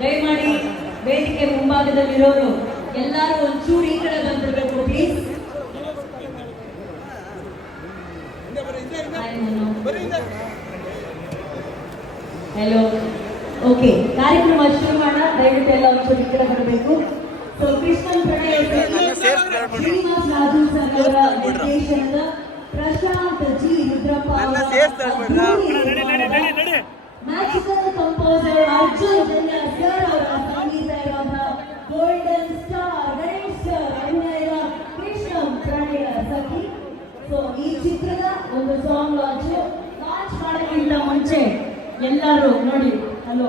ದಯಮಾಡಿ ವೇದಿಕೆ ಮುಂಭಾಗದಲ್ಲಿರೋರು ಎಲ್ಲರೂ ಒಂಚೂರು ಈ ಕಡೆ ಬಂದ್ಬಿಡ್ಬೇಕು ಪ್ಲೀಸ್ ಹಲೋ ಓಕೆ ಕಾರ್ಯಕ್ರಮ ಶುರು ಮಾಡೋಣ. ದಯವಿಟ್ಟು ಎಲ್ಲ ಒಂಚೂರು ಈ ಕಡೆ ಬರಬೇಕು. ಸೊ ಕೃಷ್ಣನ್ ಪ್ರಣಯ ಶ್ರೀನಿವಾಸ್ ರಾಜು ಸರ್ ಅವರ ನಿರ್ದೇಶನದ Prashanth G Rudrappa? Magical composer Arjun Janya sir ಅವರ ಸಂಗೀತ ಇರುವ ಗೋಲ್ಡನ್ ಸ್ಟಾರ್ ಗಣೇಶ್ ಸರ್ ಅಭಿನಯದ ಕೃಷ್ಣ ಪ್ರಣಯ ಸಖಿ. ಸೊ ಈ ಚಿತ್ರದ ಒಂದು ಸಾಂಗ್ ಲಾಂಚ್ ಲಾಂಚ್ ಮಾಡೋಕ್ಕಿಂತ ಮುಂಚೆ ಎಲ್ಲರೂ ನೋಡಿ. ಹಲೋ